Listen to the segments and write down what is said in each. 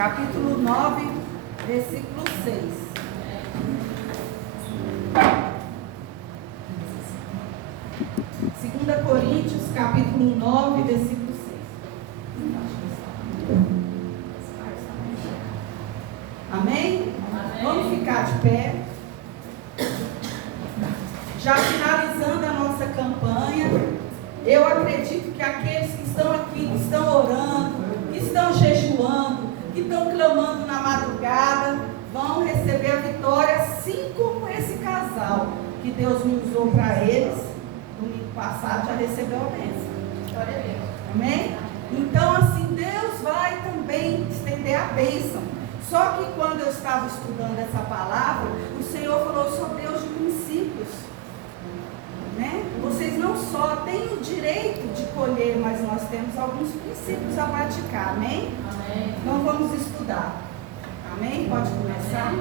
capítulo 9, versículo 6. Segunda Coríntios, capítulo 9, versículo 6. Amém? Vamos ficar de pé. Já finalizando a nossa campanha, eu acredito que aqueles que estão aqui, que estão orando, que estão jejuando, que estão clamando na madrugada, vão receber a vitória, assim como esse casal que Deus me usou para eles. Domingo passado já recebeu a bênção. Glória a Deus. Amém? Então, assim, Deus vai também estender a bênção. Só que quando eu estava estudando essa palavra, o Senhor falou: eu sou Deus de princípios. Né? Vocês não só têm o direito de colher, mas nós temos alguns princípios a praticar. Amém? Amém. Então vamos estudar. Amém? Pode começar?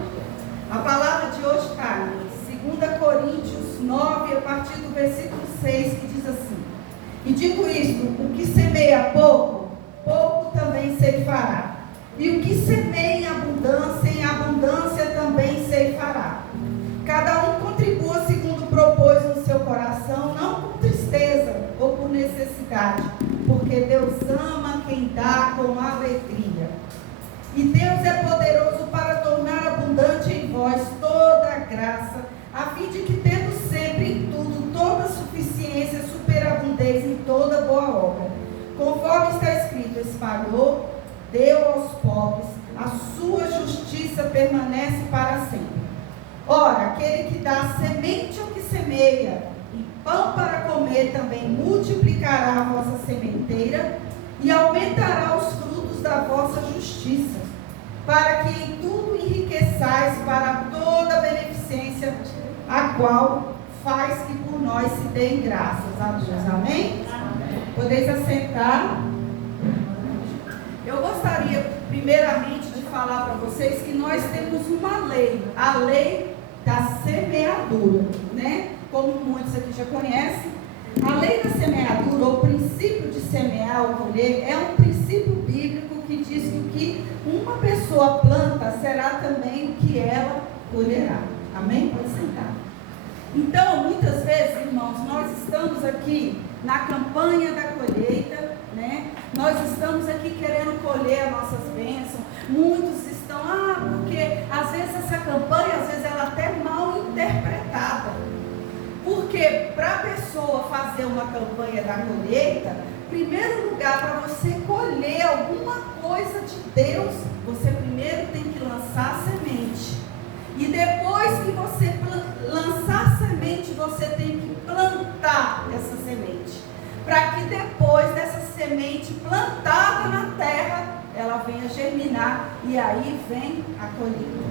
A palavra de hoje está em 2 Coríntios 9, a partir do versículo 6, que diz assim: e digo isto, o que semeia pouco, pouco também ceifará. E o que semeia em abundância também ceifará. Cada um contribua segundo propôs no seu coração, não por tristeza ou por necessidade, porque Deus ama quem dá com alegria. E Deus é poderoso para tornar abundante em vós toda a graça, a fim de que, tendo sempre em tudo toda suficiência, superabundez em toda boa obra. Conforme está escrito: espalhou, deu aos pobres, a sua justiça permanece para sempre. Ora, aquele que dá semente ao que semeia e pão para comer também multiplicará a vossa sementeira e aumentará os frutos da vossa justiça, para que em tudo enriqueçais para toda a beneficência, a qual faz que por nós se deem graças a Deus. Amém? Amém. Podeis assentar. Eu gostaria primeiramente de falar para vocês que nós temos uma lei, a lei da semeadura, né? Como muitos aqui já conhecem, a lei da semeadura, ou o princípio de semear ou colher, é um princípio bíblico que diz que o que uma pessoa planta será também o que ela colherá. Amém? Pode sentar. Então, muitas vezes, irmãos, nós estamos aqui na campanha da colheita, né? Nós estamos aqui querendo colher as nossas bênçãos. Muitos estão, porque às vezes essa campanha, às vezes ela é até mal interpretada. Porque para a pessoa fazer uma campanha da colheita, em primeiro lugar, para você colher alguma coisa de Deus, você primeiro tem que lançar a semente. E depois que você lançar a semente, você tem que plantar essa semente. Para que depois dessa semente plantada na terra, ela venha germinar e aí vem a colheita.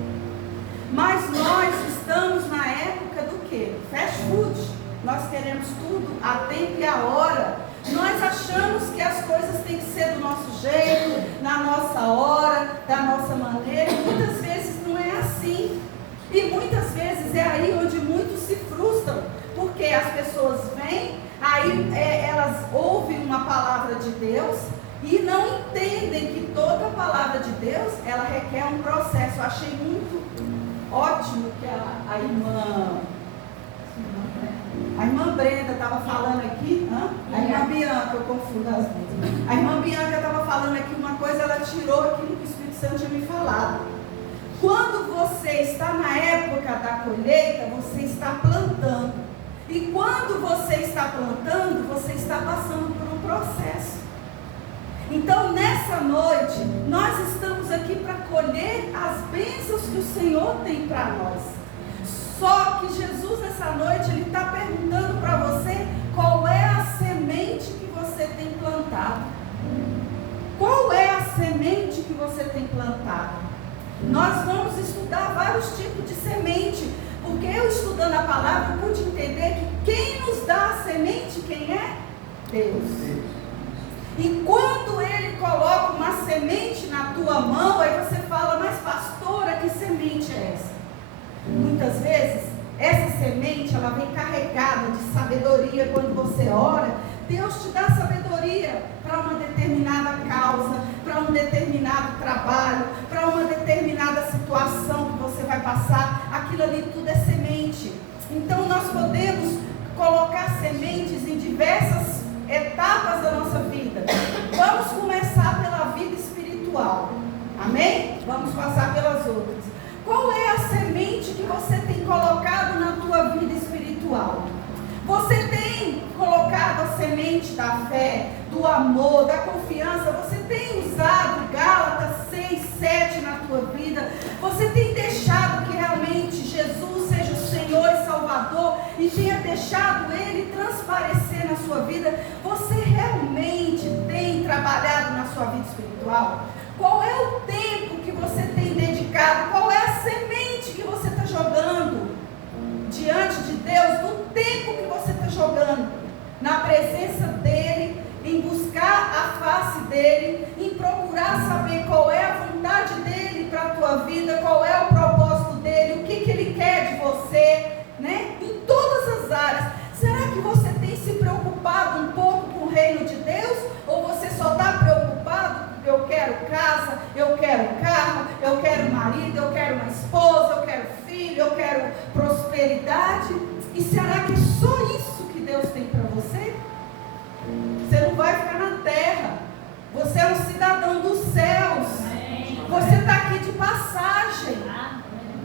Mas nós estamos na época do quê? Fast food. Nós queremos tudo a tempo e a hora. Nós achamos que as coisas têm que ser do nosso jeito, na nossa hora, da nossa maneira. E muitas vezes não é assim. E muitas vezes é aí onde muitos se frustram. Porque as pessoas vêm, aí elas ouvem uma palavra de Deus e não entendem que toda a palavra de Deus, ela requer um processo. Eu achei muito ótimo que a irmã Brenda estava falando aqui, a irmã Bianca, eu confundo as duas. A irmã Bianca estava falando aqui uma coisa, ela tirou aquilo que o Espírito Santo tinha me falado. Quando você está na época da colheita, você está plantando. E quando você está plantando, você está passando por um processo. Então, nessa noite, nós estamos aqui para colher as bênçãos que o Senhor tem para nós. Só que Jesus, nessa noite, Ele está perguntando para você qual é a semente que você tem plantado. Qual é a semente que você tem plantado? Nós vamos estudar vários tipos de semente, porque eu, estudando a palavra, eu pude entender que quem nos dá a semente, quem é? Deus. E quando Ele coloca uma semente na tua mão, aí você fala: mas pastora, que semente é essa? Muitas vezes, essa semente, ela vem carregada de sabedoria. Quando você ora, Deus te dá sabedoria para uma determinada causa, para um determinado trabalho, aquilo ali tudo é semente. Então nós podemos colocar sementes em diversas etapas da nossa vida. Vamos começar pela vida espiritual. Amém? Vamos passar pelas outras. Qual é a semente que você tem colocado na tua vida espiritual? Você tem colocado a semente da fé, do amor, da confiança? Você tem usado Gálatas 6, 7 na tua vida? Você tem deixado que realmente Jesus seja o Senhor e Salvador e tenha deixado Ele transparecer na sua vida? Você realmente tem trabalhado na sua vida espiritual? Qual é o tempo que você tem dedicado? Qual é a semente que você está jogando diante de Deus? Do tempo que você está jogando na presença dEle, em buscar a face dEle, em procurar saber qual é a vontade dEle para a tua vida, qual é o propósito dEle, o que Ele quer de você, né? Em todas as áreas. Será que você tem se preocupado um pouco com o reino de Deus? Ou você só está preocupado porque eu quero casa, eu quero carro, eu quero marido, eu quero uma esposa, eu quero filho, eu quero prosperidade? E será que é só isso que Deus tem para você? Você não vai ficar na terra. Você é um cidadão dos céus. Você está aqui de passagem.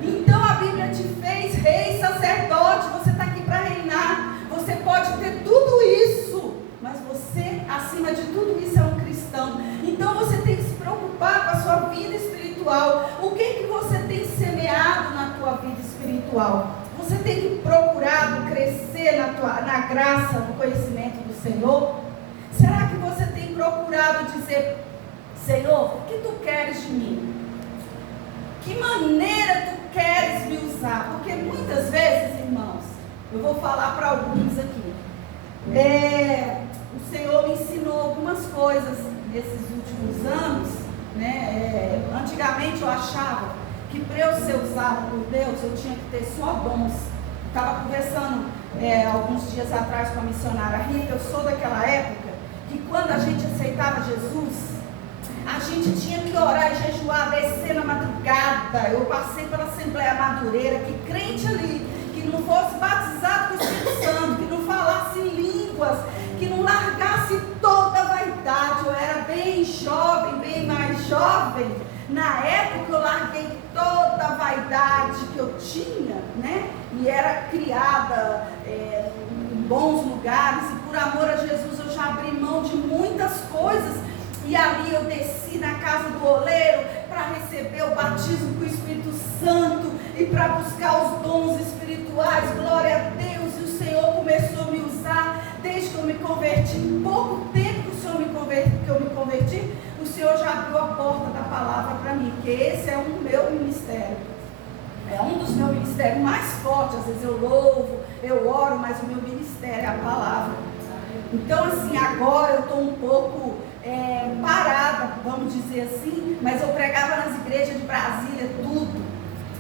Então a Bíblia te fez rei, sacerdote. Você está aqui para reinar. Você pode ter tudo isso, mas você, acima de tudo isso, é um cristão. Então você tem que se preocupar com a sua vida espiritual. O que você tem semeado na tua vida espiritual? Você tem procurado crescer na graça, no conhecimento do Senhor? Será que você tem procurado dizer: Senhor, o que tu queres de mim? Que maneira tu queres me usar? Porque muitas vezes, irmãos, eu vou falar para alguns aqui, o Senhor me ensinou algumas coisas nesses últimos anos, né? Antigamente eu achava que para eu ser usada por Deus, eu tinha que ter só dons. Estava conversando alguns dias atrás com a missionária Rita. Eu sou daquela época que quando a gente aceitava Jesus, a gente tinha que orar e jejuar, descer na madrugada. Eu passei pela Assembleia Madureira, que crente ali, que não fosse batizado com o Espírito Santo, que não falasse em línguas, que não largasse toda a vaidade. Eu era bem jovem, bem mais jovem. Na época eu larguei toda a vaidade que eu tinha, né? E era criada em bons lugares, e por amor a Jesus eu já abri mão de muitas coisas. E ali eu desci na casa do oleiro para receber o batismo com o Espírito Santo e para buscar os dons espirituais. Glória a Deus. E o Senhor começou a me usar desde que eu me converti. Em pouco tempo que eu me converti, o Senhor já abriu a porta da palavra para mim, porque esse é o meu ministério. É um dos meus ministérios mais fortes. Às vezes eu louvo, eu oro, mas o meu ministério é a palavra. Então, assim, agora eu estou um pouco parada, vamos dizer assim, mas eu pregava nas igrejas de Brasília, tudo.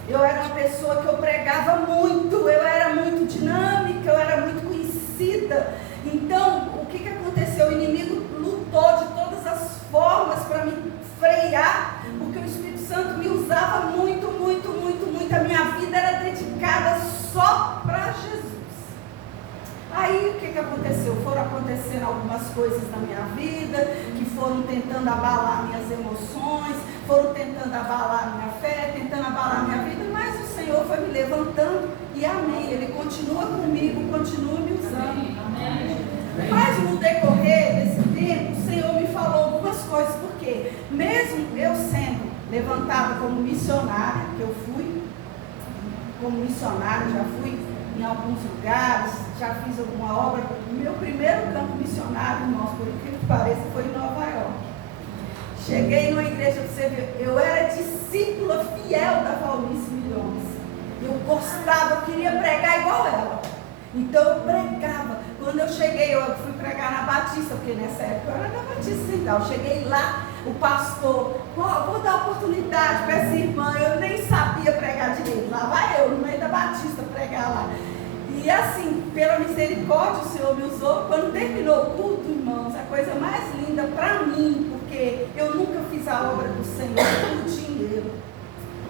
Eu era uma pessoa que eu pregava muito, eu era muito dinâmica, eu era muito conhecida. Então, o que aconteceu? O inimigo lutou de todas as formas para me frear, porque o Espírito Santo me usava muito, muito, muito, muito. A minha vida era dedicada só para Jesus. Aí o que aconteceu? Foram acontecendo algumas coisas na minha vida que foram tentando abalar minhas emoções, foram tentando abalar minha fé, tentando abalar minha vida, mas o Senhor foi me levantando e amém. Ele continua comigo, continua me usando. Amém. Mas no decorrer desse tempo, o Senhor me falou algumas coisas, porque mesmo eu sendo levantada como missionária, que eu fui como missionária, já fui em alguns lugares, já fiz alguma obra. O meu primeiro campo missionário, irmãos, por incrível que pareça, foi em Nova York. Cheguei numa igreja, você viu, eu era discípula fiel da Valnice Milhões. Eu gostava, eu queria pregar igual ela. Então eu pregava. Quando eu cheguei, eu fui pregar na Batista, porque nessa época eu era da Batista Central. Eu cheguei lá, o pastor, vou dar oportunidade para essa irmã. Eu nem sabia pregar direito. Lá vai eu, no meio da Batista, pregar lá. E assim, pela misericórdia, o Senhor me usou. Quando terminou o culto, irmãos, a coisa mais linda para mim, porque eu nunca fiz a obra do Senhor por dinheiro.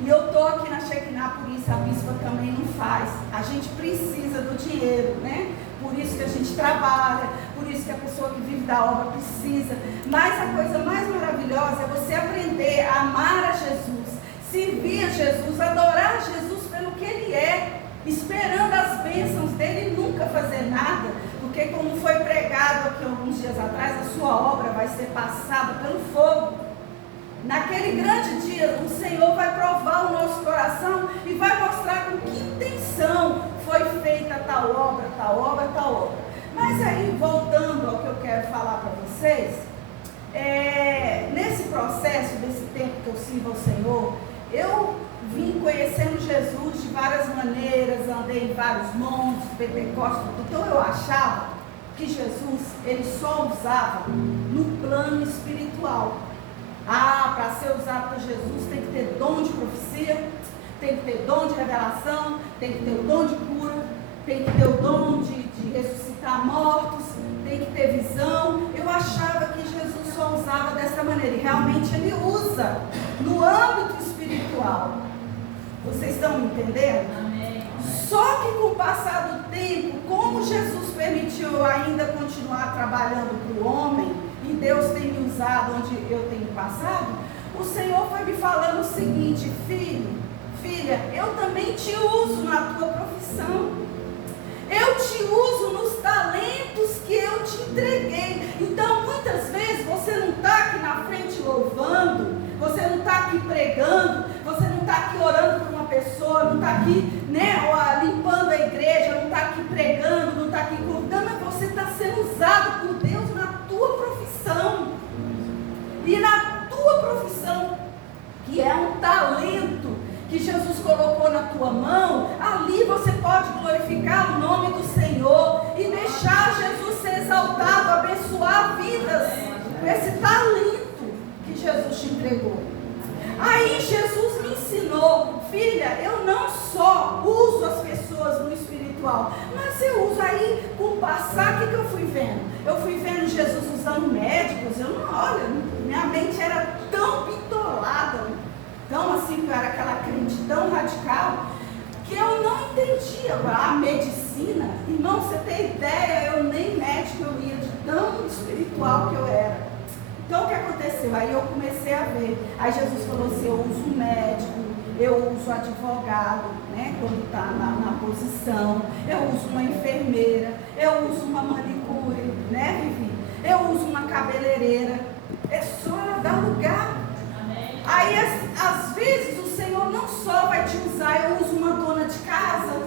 E eu estou aqui na Shekinah, por isso a bispa também não faz. A gente precisa do dinheiro, né? Por isso que a gente trabalha, por isso que a pessoa que vive da obra precisa. Mas a coisa mais maravilhosa é você aprender a amar a Jesus, servir a Jesus, adorar Jesus pelo que Ele é, esperando as bênçãos dele e nunca fazer nada, porque como foi pregado aqui alguns dias atrás, a sua obra vai ser passada pelo fogo. Naquele grande dia, o Senhor vai provar o nosso coração e vai mostrar com que intenção foi feita tal obra, tal obra, tal obra. Mas aí, voltando ao que eu quero falar para vocês, nesse processo, desse tempo que eu sirvo ao Senhor, eu vim conhecendo Jesus de várias maneiras, andei em vários montes, Pentecostes, então eu achava que Jesus, ele só usava no plano espiritual. Para ser usado por Jesus tem que ter dom de profecia, tem que ter dom de revelação, tem que ter o dom de cura, tem que ter o dom de ressuscitar mortos, tem que ter visão. Eu achava que Jesus só usava dessa maneira, e realmente ele usa no âmbito espiritual. Vocês estão me entendendo? Amém. Só que com o passar do tempo, como Jesus permitiu eu ainda continuar trabalhando para o homem, e Deus tem me usado onde eu tenho passado, o Senhor foi me falando o seguinte: filha, eu também te uso na tua profissão, eu te uso nos talentos que eu te entreguei. Então muitas vezes você não está aqui na frente louvando, você não está aqui pregando, você não está aqui orando por uma pessoa, não está aqui, limpando a igreja, não está aqui pregando, não está aqui contando, mas você está sendo usado por Deus na tua profissão. E na tua profissão, que é um talento que Jesus colocou na tua mão, ali você pode glorificar o nome do Senhor e deixar Jesus ser exaltado, abençoar vidas com esse talento que Jesus te entregou. Aí Jesus me ensinou: filha, eu não só uso as pessoas no espiritual, mas eu uso. Aí, com o passar, o que eu fui vendo? Eu fui vendo Jesus usando médicos. Minha mente era tão bitolada, tão assim, eu era aquela crente tão radical, que eu não entendia a medicina. Irmão, você tem ideia, eu nem médico eu ia, de tão espiritual que eu era. Então o que aconteceu? Aí eu comecei a ver. Aí Jesus falou assim: eu uso médico, eu uso advogado, né, quando está na posição, eu uso uma enfermeira, eu uso uma manicure, né, Vivi? Eu uso uma cabeleireira. É só dar lugar. Amém. Aí às vezes o Senhor não só vai te usar, eu uso uma dona de casa,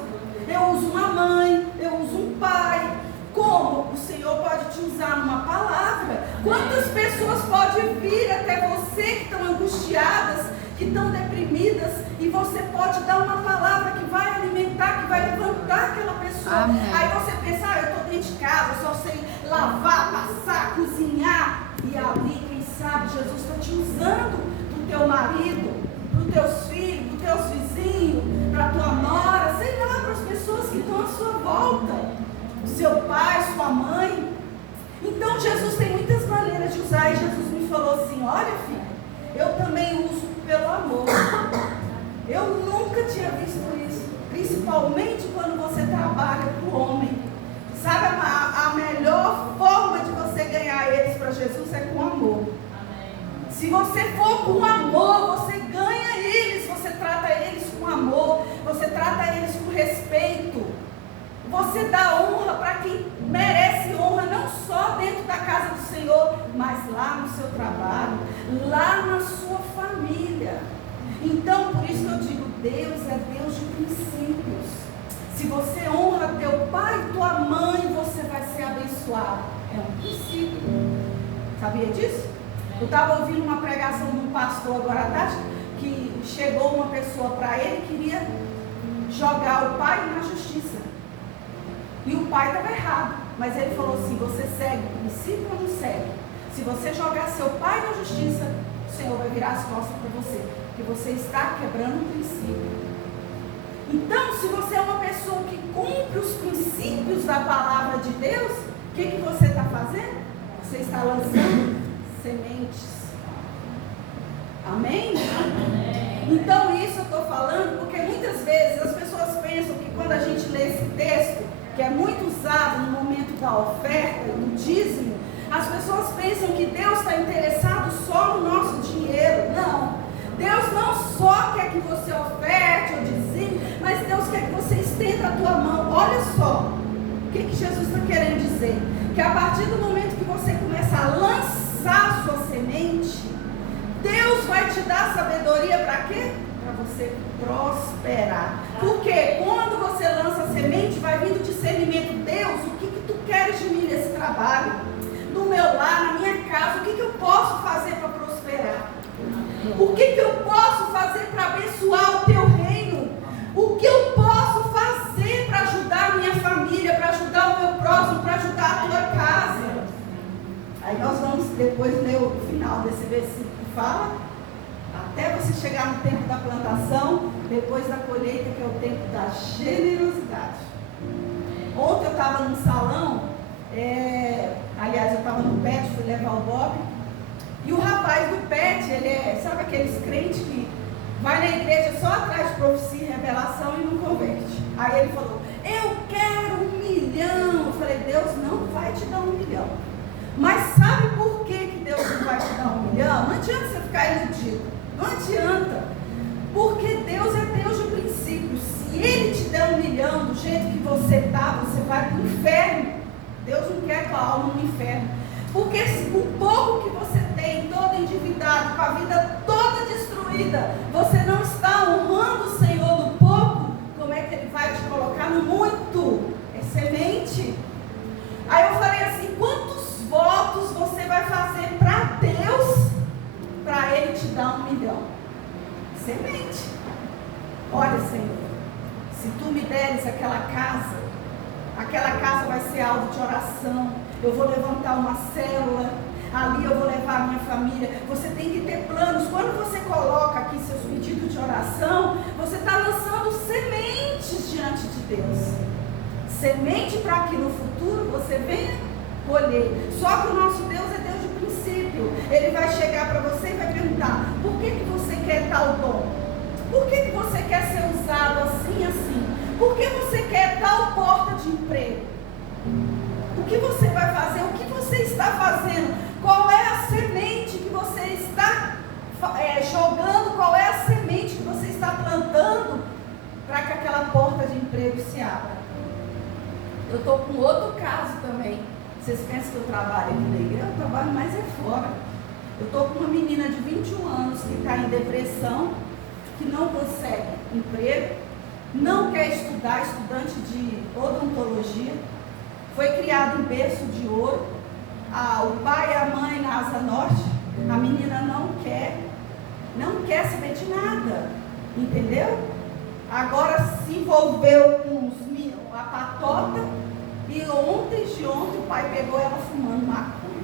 eu uso uma mãe, eu uso um pai. Como o Senhor pode te usar numa palavra? Quantas pessoas podem vir até você que estão angustiadas, que estão deprimidas, e você pode dar uma palavra que vai alimentar, que vai levantar aquela pessoa. Amém. Aí você pensa: eu estou dentro de casa, só sei lavar, passar, cozinhar. E ali, quem sabe, Jesus está te usando para o teu marido, para os teus filhos, para os teus vizinhos, para a tua nora, sei lá, para as pessoas que estão à sua volta. Seu pai, sua mãe. Então Jesus tem muitas maneiras de usar. E Jesus me falou assim: olha, filha, eu também uso pelo amor. Eu nunca tinha visto isso, principalmente quando você trabalha para o homem. Sabe, a melhor forma de você ganhar eles para Jesus é com amor. Amém. Se você for com amor, você ganha eles, você trata eles com amor, você trata eles com respeito. Você dá honra para quem merece honra, não só dentro da casa do Senhor, mas lá no seu trabalho, lá na sua família. Então, por isso que eu digo: Deus é Deus de princípios. Se você honra teu pai e tua mãe, você vai ser abençoado. É um princípio. Sabia disso? Eu estava ouvindo uma pregação de um pastor agora à tarde, que chegou uma pessoa para ele e queria jogar o pai na justiça. E o pai estava errado, mas ele falou assim: você segue o princípio ou não segue? Se você jogar seu pai na justiça, o Senhor vai virar as costas para você, porque você está quebrando o princípio. Então, se você é uma pessoa que cumpre os princípios da palavra de Deus, o que você está fazendo? Você está lançando sementes. Amém? Amém. Então isso eu estou falando porque muitas vezes as pessoas pensam que quando a gente lê esse texto, que é muito usado no momento da oferta, do dízimo, as pessoas pensam que Deus está interessado só no nosso dinheiro. Não. Deus não só quer que você oferte ou dizime, mas Deus quer que você estenda a tua mão. Olha só, o que Jesus está querendo dizer? Que a partir do momento que você começa a lançar a sua semente, Deus vai te dar sabedoria para quê? Para você prosperar. Porque quando você lança a semente, vai vindo discernimento. Deus, o que tu queres de mim nesse trabalho? No meu lar, na minha casa, o que eu posso fazer para prosperar? O que eu posso fazer para abençoar o teu reino? O que eu posso fazer para ajudar a minha família, para ajudar o meu próximo, para ajudar a tua casa? Aí nós vamos depois ler o final desse versículo que fala, até você chegar no tempo da plantação, depois da colheita, que é o tempo da generosidade. Ontem eu estava num salão, aliás, eu estava no PET, fui levar o Bob, e o rapaz do PET, ele é, sabe aqueles crentes que vai na igreja só atrás de profecia e revelação e não converte. Aí ele falou, eu quero 1 milhão. Eu falei, Deus não vai te dar 1 milhão. Mas sabe por que Deus não vai te dar 1 milhão? Não adianta você ficar iludido. Não adianta. Porque Deus é Deus de princípio. Se Ele te der 1 milhão do jeito que você está, você vai para o inferno. Deus não quer a tua alma no inferno. Porque o pouco que você tem, todo endividado, com a vida toda destruída, você não está honrando o Senhor no pouco, como é que Ele vai te colocar no muito? É semente. Aí eu falei assim, quantos votos você vai fazer para Deus, para Ele te dar 1 milhão? Semente. Olha, Senhor, se Tu me deres aquela casa vai ser alvo de oração. Eu vou levantar uma célula, ali eu vou levar a minha família. Você tem que ter planos. Quando você coloca aqui seus pedidos de oração, você está lançando sementes diante de Deus. Semente para que no futuro você venha colher. Só que o nosso Deus é Deus de princípio. Ele vai chegar para você e vai perguntar, por que você quer tal dom? Por que você quer ser usado assim e assim? Por que você quer tal porta de emprego? O que você vai fazer? O que você está fazendo? Qual é a semente que você está jogando? Qual é a semente que você está plantando para que aquela porta de emprego se abra? Eu estou com outro caso também. Vocês pensam que eu trabalho aqui na igreja? Eu trabalho mais fora. Eu estou com uma menina de 21 anos que está em depressão, que não consegue emprego, não quer estudar, estudante de odontologia. Foi criado em berço de ouro. O pai e a mãe na Asa Norte. A menina não quer saber de nada. Entendeu? Agora se envolveu com a patota. E de ontem, o pai pegou ela fumando maconha.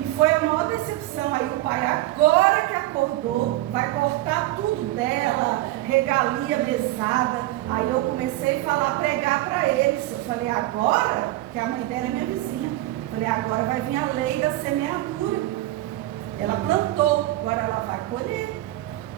E foi a maior decepção. Aí o pai, agora que acordou, vai cortar tudo dela, regalia, mesada. Aí eu comecei a pregar para eles. Eu falei, agora, que a mãe dela é minha vizinha. Eu falei, agora vai vir a lei da semeadura. Ela plantou, agora ela vai colher.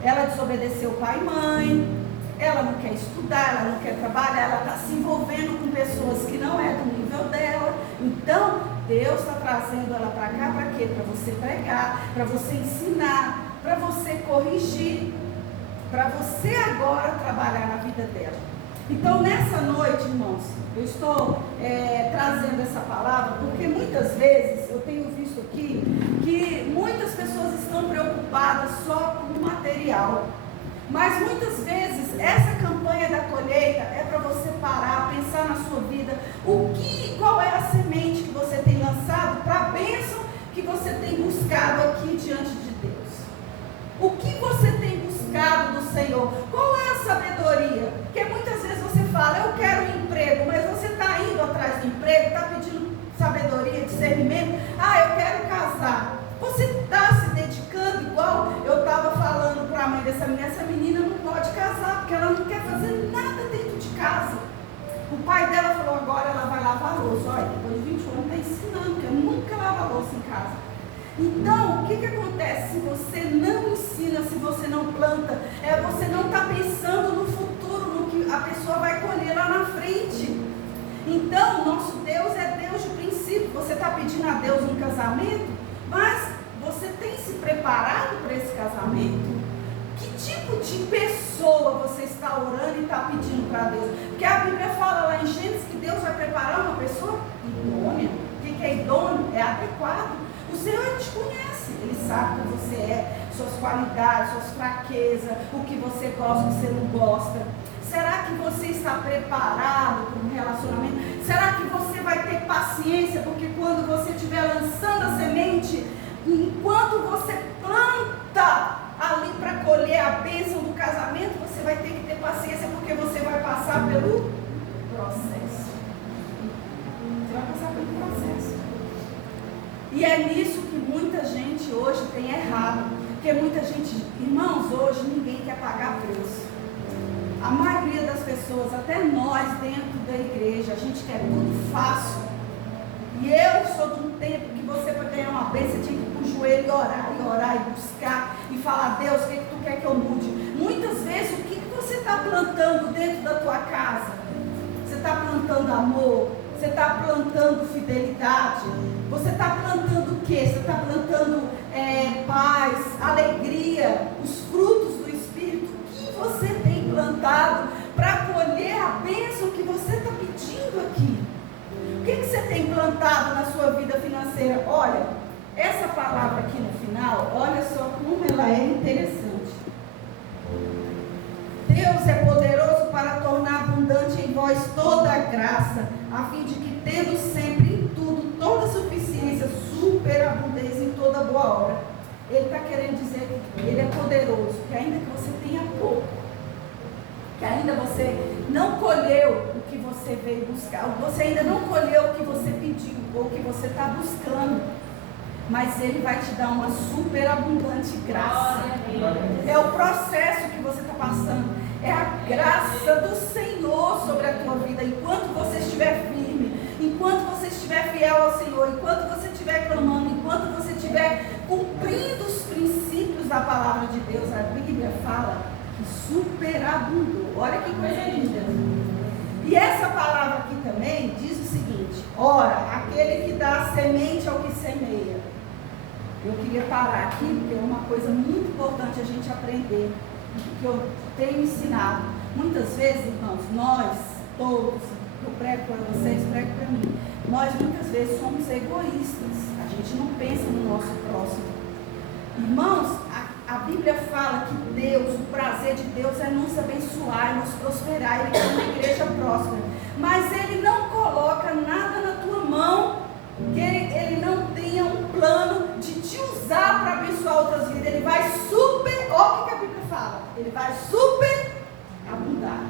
Ela desobedeceu pai e mãe. Ela não quer estudar, ela não quer trabalhar, ela está se envolvendo com pessoas que não é do nível dela. Então, Deus está trazendo ela para cá, para quê? Para você pregar, para você ensinar, para você corrigir, para você agora trabalhar na vida dela. Então, nessa noite, irmãos, eu estou trazendo essa palavra, porque muitas vezes eu tenho visto aqui que muitas pessoas estão preocupadas só com o material. Mas muitas vezes essa campanha da colheita é para você parar, pensar na sua vida, qual é a semente que você tem lançado para a bênção que você tem buscado aqui diante de Deus. O que você tem buscado do Senhor? Qual é a sabedoria? Porque muitas vezes você fala, eu quero um emprego, mas você está indo atrás do emprego, está pedindo sabedoria, discernimento. Eu quero casar. Você está se dedicando igual eu estava falando para a mãe dessa menina, essa menina não pode casar, porque ela não quer fazer nada dentro de casa. O pai dela falou, agora ela vai lavar a louça. Olha, depois de 21 anos está ensinando, porque eu nunca lavo a louça em casa. Então, o que acontece se você não ensina, se você não planta. Você não está pensando no futuro, no que a pessoa vai colher lá na frente. Então, nosso Deus é Deus de princípio. Você está pedindo a Deus um casamento, mas você tem se preparado para esse casamento? Que tipo de pessoa você está orando e está pedindo para Deus? Porque a Bíblia fala lá em Gênesis que Deus vai preparar uma pessoa idônea. O que é idôneo? É adequado. O Senhor te conhece, Ele sabe quem você é, suas qualidades, suas fraquezas, o que você gosta, o que você não gosta. Será que você está preparado para um relacionamento? Será que você vai ter paciência? Porque quando você estiver lançando a semente, enquanto você planta ali para colher a bênção do casamento, você vai ter que ter paciência, porque você vai passar pelo processo. Você vai passar pelo processo. E é nisso que muita gente hoje tem errado. Porque muita gente, irmãos, hoje ninguém quer pagar preço. A maioria das pessoas, até nós dentro da igreja, a gente quer tudo fácil. E eu sou de um tempo que você, para ganhar uma bênção, você tinha que ir para o joelho e orar e buscar e falar: Deus, o que tu quer que eu mude? Muitas vezes, o que você está plantando dentro da tua casa? Você está plantando amor? Você está plantando fidelidade? Você está plantando o quê? Você está plantando paz, alegria, os frutos do Espírito? O que você tem plantado para colher a bênção que você está pedindo aqui? O que você tem plantado na sua vida financeira? Olha, essa palavra aqui no final, olha só como ela é interessante. Deus é poderoso para tornar abundante em vós toda a graça, a fim de que, tendo sempre em tudo toda suficiência, superabundância em toda boa obra. Ele está querendo dizer que Ele é poderoso, que ainda que você tenha pouco, que ainda você não colheu o que você veio buscar, você ainda não colheu o que você pediu, ou o que você está buscando, mas Ele vai te dar uma superabundante graça. É o processo que você está passando. É a graça do Senhor sobre a tua vida. Enquanto você estiver firme, enquanto você estiver fiel ao Senhor, enquanto você estiver clamando, enquanto você estiver cumprindo os princípios da palavra de Deus, a Bíblia fala que superabundou. Olha que coisa linda. E essa palavra aqui também diz o seguinte: ora, aquele que dá a semente ao que semeia. Eu queria parar aqui, porque é uma coisa muito importante a gente aprender, que eu tenho ensinado. Muitas vezes, irmãos, nós todos, eu prego para vocês, prego para mim, nós muitas vezes somos egoístas. A gente não pensa no nosso próximo. Irmãos, a Bíblia fala que Deus, o prazer de Deus é nos abençoar, é nos prosperar. Ele quer uma igreja próspera, mas Ele não coloca nada na tua mão que ele não tenha um plano de te usar para abençoar outras vidas. Ele vai super, olha o que a Bíblia fala, Ele vai super abundar.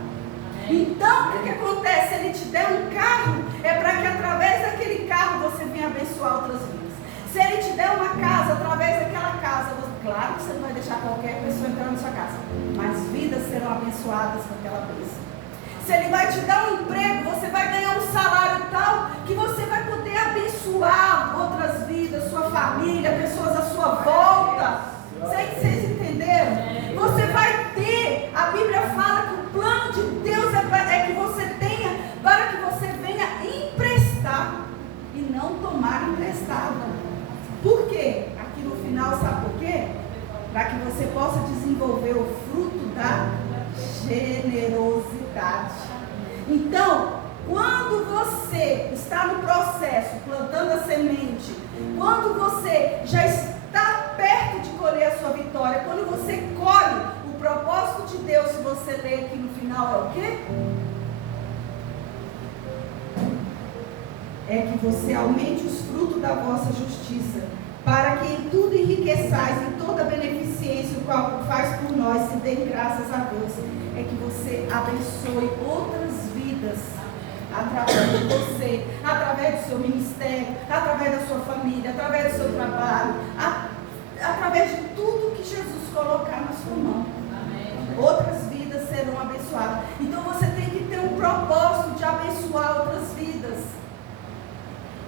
Então, o que acontece? Se Ele te der um carro, é para que através daquele carro você venha abençoar outras vidas. Se Ele te der uma casa, através daquela casa, claro que você não vai deixar qualquer pessoa entrar na sua casa, mas vidas serão abençoadas com aquela bênção. Se Ele vai te dar um emprego, você vai ganhar um salário tal que você vai poder abençoar outras vidas, sua família, pessoas à sua volta. Vocês entenderam? Você vai ter, a Bíblia fala que o plano de Deus é que você tenha, para que você venha emprestar e não tomar emprestado. Por quê? Aqui no final, sabe por quê? Para que você possa desenvolver o fruto da generosidade. Então, quando você está no processo, plantando a semente, quando você já está perto de colher a sua vitória, quando você colhe, o propósito de Deus, se você ler aqui no final, é o quê? É que você aumente os frutos da vossa justiça, para que em tudo enriqueçais, em toda beneficência, o qual faz por nós, se dê graças a Deus. É que você abençoe outras vidas, através de você, através do seu ministério, através da sua família, através do seu trabalho, através de tudo que Jesus colocar na sua mão. Amém. Outras vidas serão abençoadas. Então você tem que ter um propósito de abençoar outras vidas.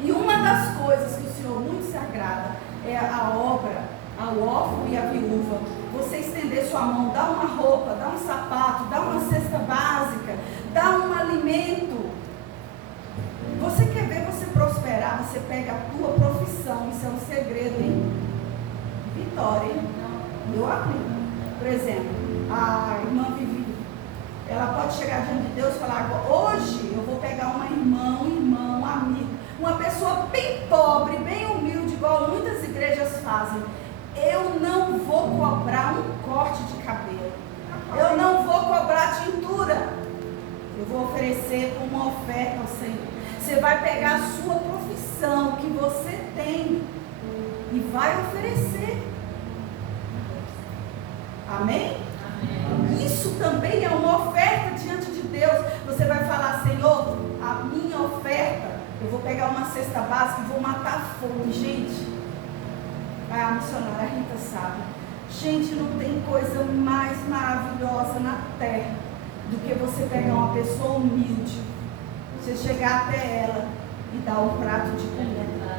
E uma das coisas que o Senhor muito se agrada é a obra, ao órfão e à viúva. Você estender sua mão, dá uma roupa, dá um sapato, dá uma cesta básica, dá um alimento. Você quer ver você prosperar? Você pega a tua profissão, isso é um segredo, hein? Vitória, hein? Eu aplico. Por exemplo, a irmã Vivi, ela pode chegar diante de Deus e falar: hoje eu vou pegar uma irmã, um irmão, um amigo, uma pessoa bem pobre, bem humilde, igual muitas igrejas fazem. Eu não vou cobrar um corte de cabelo, eu não vou cobrar tintura, eu vou oferecer como uma oferta ao Senhor. Você vai pegar a sua profissão que você tem e vai oferecer. Amém? Amém? Isso também é uma oferta diante de Deus. Você vai falar: Senhor, a minha oferta, eu vou pegar uma cesta básica e vou matar a fome. Gente, a missionária Rita sabe, gente, não tem coisa mais maravilhosa na terra do que você pegar uma pessoa humilde, você chegar até ela e dar um prato de comida.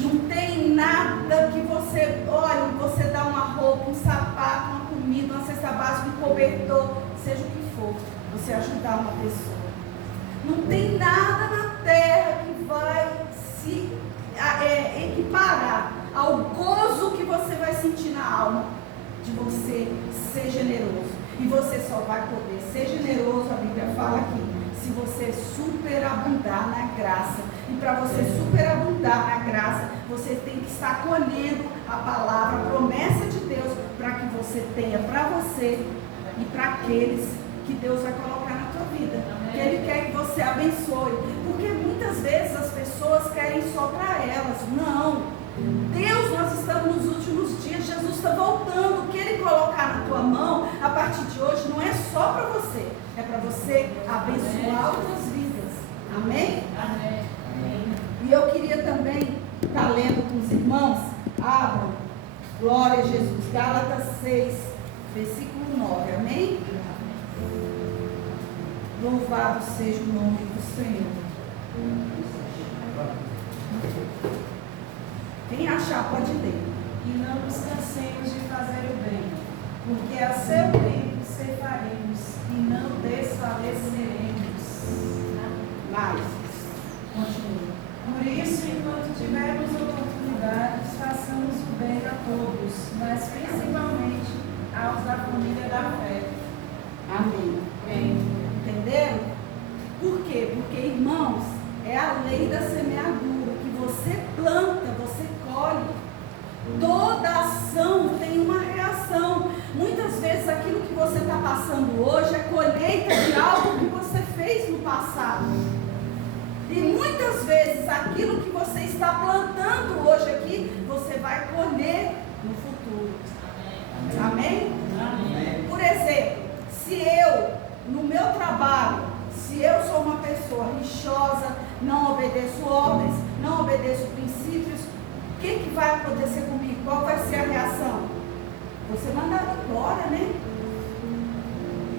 Não tem nada que você, olha, você dá uma roupa, um sapato, uma comida, uma cesta básica, um cobertor, seja o que for, você ajudar uma pessoa. Não tem nada na terra que vai se equiparar ao gozo que você vai sentir na alma de você ser generoso. E você só vai poder ser generoso, a Bíblia fala aqui, se você superabundar na graça. E para você superabundar na graça, você tem que estar colhendo a palavra, a promessa de Deus, para que você tenha para você e para aqueles que Deus vai colocar na tua vida. Que Ele quer que você abençoe. Porque muitas vezes as pessoas querem só para elas. Não. Deus, nós estamos nos últimos dias, Jesus está voltando. O que Ele colocar na tua mão, a partir de hoje, não é só para você. É para você abençoar outras vidas. Amém? Amém. E eu queria também estar lendo com os irmãos. Abram. Glória a Jesus. Gálatas 6, versículo 9. Amém? Louvado seja o nome do Senhor. Quem achar pode ler. E não nos cansemos de fazer o bem, porque a seu tempo ceifaremos e não desfaleceremos. Mais. Continua. Por isso, enquanto tivermos oportunidades, façamos o bem a todos, mas principalmente aos da família da fé. Amém. Amém. Entenderam? Por quê? Porque, irmãos, é a lei da semeadura. Que você planta, você colhe. Toda ação tem uma reação. Muitas vezes aquilo que você está passando hoje é colheita de algo que você fez no passado. E muitas vezes aquilo que você está plantando hoje aqui, você vai colher no futuro. Amém? Amém? Por exemplo, se eu, no meu trabalho, se eu sou uma pessoa rixosa, não obedeço ordens, não obedeço princípios, o que vai acontecer comigo? Qual vai ser a reação? Vou ser mandado embora, né?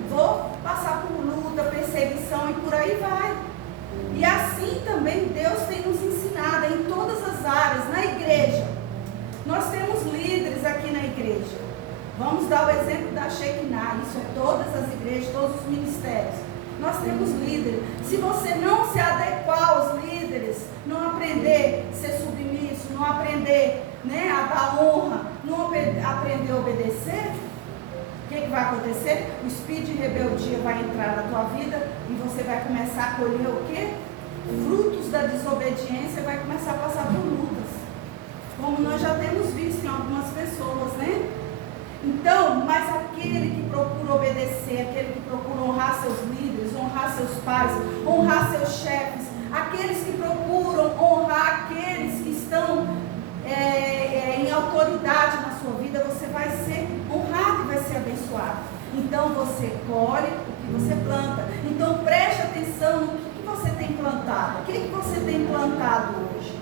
Vou passar por luta, perseguição e por aí vai. E assim também Deus tem nos ensinado em todas as áreas, na igreja. Nós temos líderes aqui na igreja. Vamos dar o exemplo da Shekinah, isso é todas as igrejas, todos os ministérios. Nós temos líderes. Se você não se adequar aos líderes, não aprender a ser submisso, não aprender, né, a dar honra, não aprender a obedecer, o que vai acontecer? O espírito de rebeldia vai entrar na tua vida e você vai começar a colher o quê? Frutos da desobediência, vai começar a passar por lutas. Como nós já temos visto em algumas pessoas, né? Então, mas aquele que procura obedecer, aquele que procura honrar seus líderes, honrar seus pais, honrar seus chefes, aqueles que procuram honrar aqueles que estão em autoridade na sua vida, você vai ser honrado e vai ser abençoado. Então você colhe o que você planta. Então preste atenção no que você tem plantado. O que você tem plantado hoje?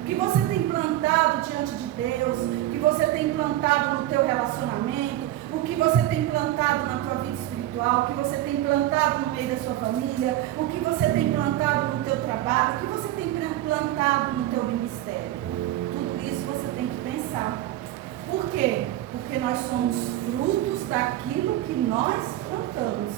O que você tem plantado diante de Deus? O que você tem plantado no teu relacionamento? O que você tem plantado na tua vida espiritual? O que você tem plantado no meio da sua família? O que você tem plantado no teu trabalho? O que você tem plantado no teu ministério? Tudo isso você tem que pensar. Por quê? Porque nós somos frutos daquilo que nós plantamos.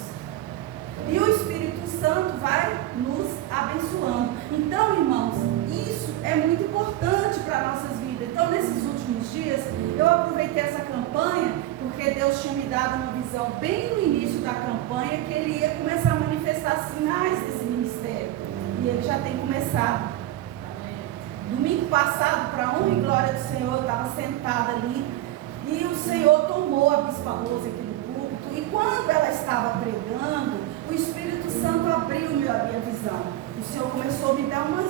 E o Espírito Santo vai nos abençoando. Então, irmãos, isso é muito importante para as nossas vidas. Então, nesses últimos dias, eu aproveitei essa campanha, porque Deus tinha me dado uma visão bem no início da campanha, que Ele ia começar a manifestar sinais desse ministério. E Ele já tem começado. Domingo passado, para a honra e glória do Senhor, eu estava sentada ali, e o Senhor tomou a Bispa Rosa aqui do púlpito, e quando ela estava pregando, o Espírito Santo abriu a minha visão. O Senhor começou a me dar uma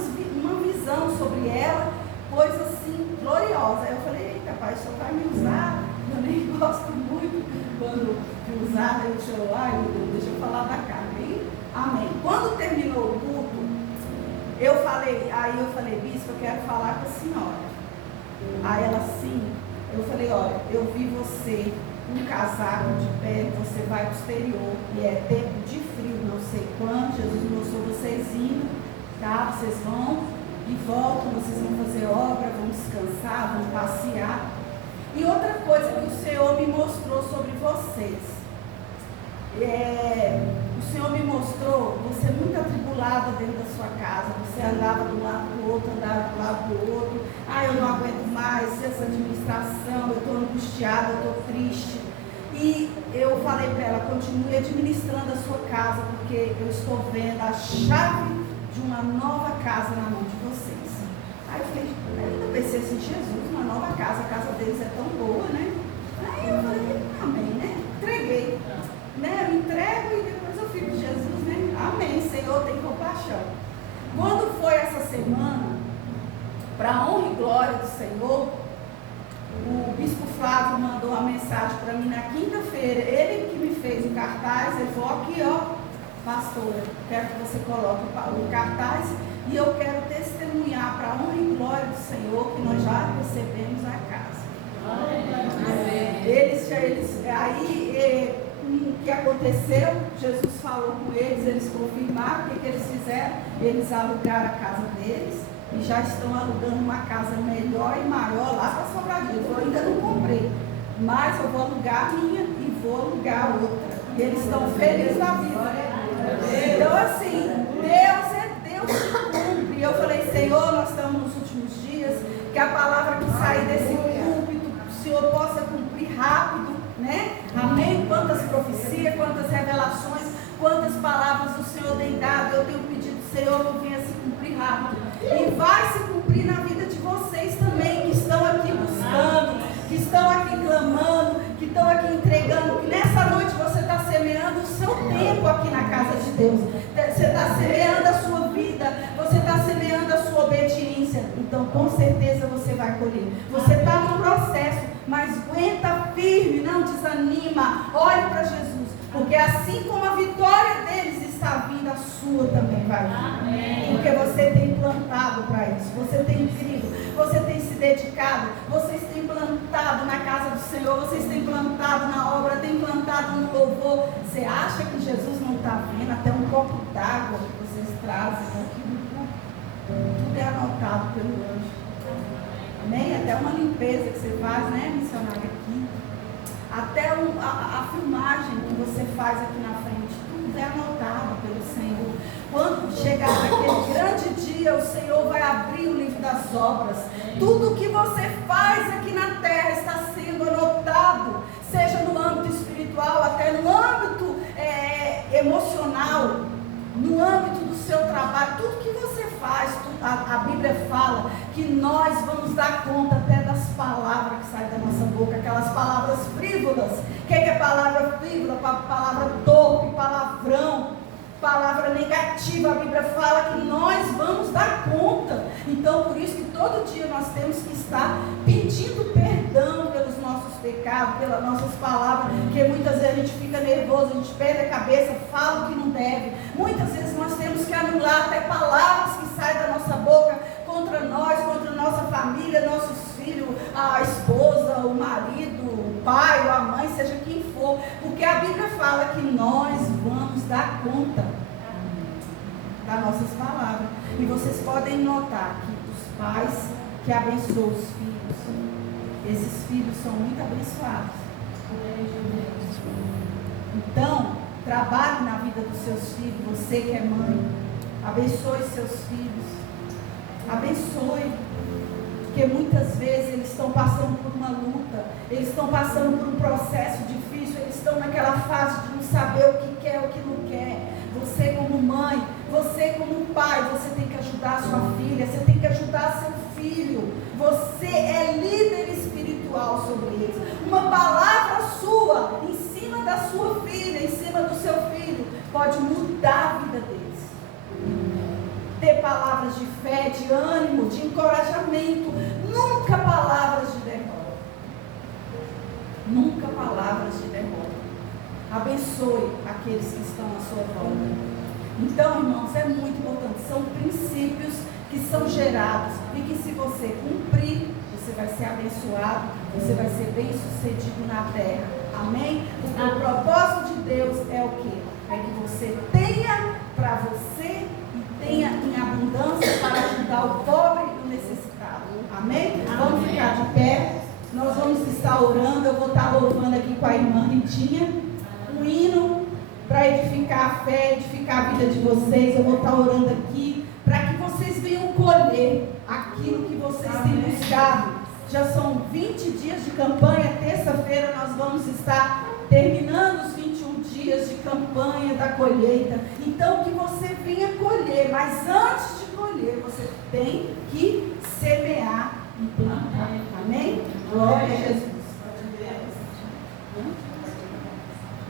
visão sobre ela, coisa assim, gloriosa. Aí eu falei, eita pai, o Senhor vai me usar? Eu nem gosto muito quando me usar. Aí eu ai meu Deus, deixa eu falar da carne. Amém. Quando terminou o culto, eu falei, bispo, eu quero falar com a senhora. Aí ela, sim. Eu falei, olha, eu vi você um casaco de pele, você vai para o exterior, e é tempo de frio, não sei quando, Jesus mostrou vocês indo, tá? Vocês vão e voltam, vocês vão fazer obra, vão descansar, vão passear. E outra coisa que o Senhor me mostrou sobre vocês, o Senhor me mostrou você muito atribulada dentro da sua casa, você andava de um lado para o outro, andava de um lado para o outro, eu não aguento mais essa administração, eu estou angustiada, eu estou triste. E eu falei para ela, continue administrando a sua casa, porque eu estou vendo a chave de uma nova casa na mão de vocês. Aí eu fiquei, ainda pensei assim, Jesus, uma nova casa, a casa deles é tão boa, né? Aí eu falei, amém, né? Entreguei. Né? Eu entrego e depois eu fico, Jesus, né? Amém, Senhor, tem compaixão. Quando foi essa semana, para a honra e glória do Senhor, o bispo Flávio mandou uma mensagem para mim na quinta-feira. Ele que me fez o cartaz, ele falou, aqui ó, pastora, quero que você coloque o cartaz e eu quero testemunhar para a honra e glória do Senhor que nós já recebemos a casa. O que aconteceu? Jesus falou com eles confirmaram. O que eles fizeram? Eles alugaram a casa deles e já estão alugando uma casa melhor e maior lá para Sobradinho. Eu ainda não comprei, mas eu vou alugar a minha e vou alugar a outra. E eles estão felizes na vida. Então assim, Deus é Deus que cumpre. E eu falei, Senhor, nós estamos nos últimos dias, que a palavra que sair desse púlpito, o Senhor possa cumprir rápido, né? Amém? Quantas profecias, quantas revelações, quantas palavras o Senhor tem dado. Eu tenho pedido, Senhor, que venha se cumprir rápido. E vai se cumprir na vida de vocês também, que estão aqui buscando, que estão aqui clamando, que estão aqui entregando, que nessa noite você está semeando o seu tempo aqui na casa de Deus. Você está semeando a sua vida, você está semeando a sua obediência. Então, com certeza você vai colher. Você está no processo, mas aguenta firme, não desanima. Olhe para Jesus, porque assim como a vitória deles está vindo, a sua também vai vir. Porque você tem plantado para isso, você tem crido, você tem se dedicado, vocês têm plantado na casa do Senhor, vocês têm plantado na obra, têm plantado no louvor. Você acha que Jesus não está vendo? Até um copo d'água que vocês trazem aqui no culto, tudo é anotado pelo anjo. Amém? Até uma limpeza que você faz, né, missionária, aqui. Até a filmagem que você faz aqui na frente, tudo é anotado pelo Senhor. Quando chegar aquele grande dia, o Senhor vai abrir o livro das obras. Tudo que você faz aqui na terra está sendo anotado, seja no âmbito espiritual, até no âmbito emocional, no âmbito do seu trabalho. Tudo que você faz, a Bíblia fala que nós vamos dar conta até das palavras que saem da nossa boca, aquelas palavras frívolas. O que é palavra frívola? Palavra torpe, palavrão, palavra negativa. A Bíblia fala que nós vamos dar conta. Então, por isso que todo dia nós temos que estar pedindo perdão pelos nossos pecados, pelas nossas palavras, porque muitas vezes a gente fica nervoso, a gente perde a cabeça, fala o que não deve. Muitas vezes nós temos que anular até palavras que saem da nossa boca contra nós, contra a nossa família, nossos filhos, a esposa, o marido, o pai, ou a mãe, seja quem for, porque a Bíblia fala que nós vamos dar conta das nossas palavras. E vocês podem notar que os pais que abençoam os filhos, esses filhos são muito abençoados. trabalhe na vida dos seus filhos. Você que é mãe, abençoe seus filhos. Abençoe. Porque muitas vezes eles estão passando por uma luta, eles estão passando por um processo difícil, eles estão naquela fase de não saber o que quer, o que não quer. Você como mãe, você como pai, você tem que ajudar a sua filha, você tem que ajudar seu filho. Você é líder espiritual sobre eles. Uma palavra sua em cima da sua filha, em cima do seu filho, pode mudar a vida deles. Ter palavras de fé, de ânimo, de encorajamento. Nunca palavras de derrota. Nunca palavras de derrota. Abençoe aqueles que estão à sua volta. Então, irmãos, é muito importante. São princípios que são gerados e que, se você cumprir, você vai ser abençoado, você vai ser bem sucedido na terra. Amém? Porque o propósito de Deus é o quê? É que você tenha para você e tenha em abundância para ajudar o pobre e o necessitado. Amém? Vamos ficar de pé. Nós vamos estar orando. Eu vou estar louvando aqui com a irmã Ritinha um hino para edificar a fé, edificar a vida de vocês. Eu vou estar orando aqui para que vocês venham colher aquilo que vocês têm buscado. Já são 20 dias de campanha. Terça-feira nós vamos estar terminando os 21 dias de campanha da colheita. Então que você venha colher, mas antes de colher você tem que semear e plantar. Amém? Glória a Jesus.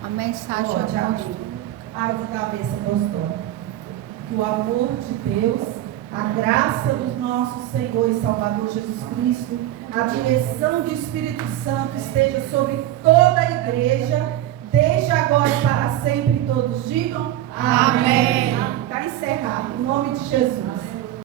A mensagem eu vou dar a bênção apostólica. Que o amor de Deus, a graça do nosso Senhor e Salvador Jesus Cristo, a direção do Espírito Santo esteja sobre toda a igreja, desde agora e para sempre. Todos digam amém. Está encerrado, em nome de Jesus.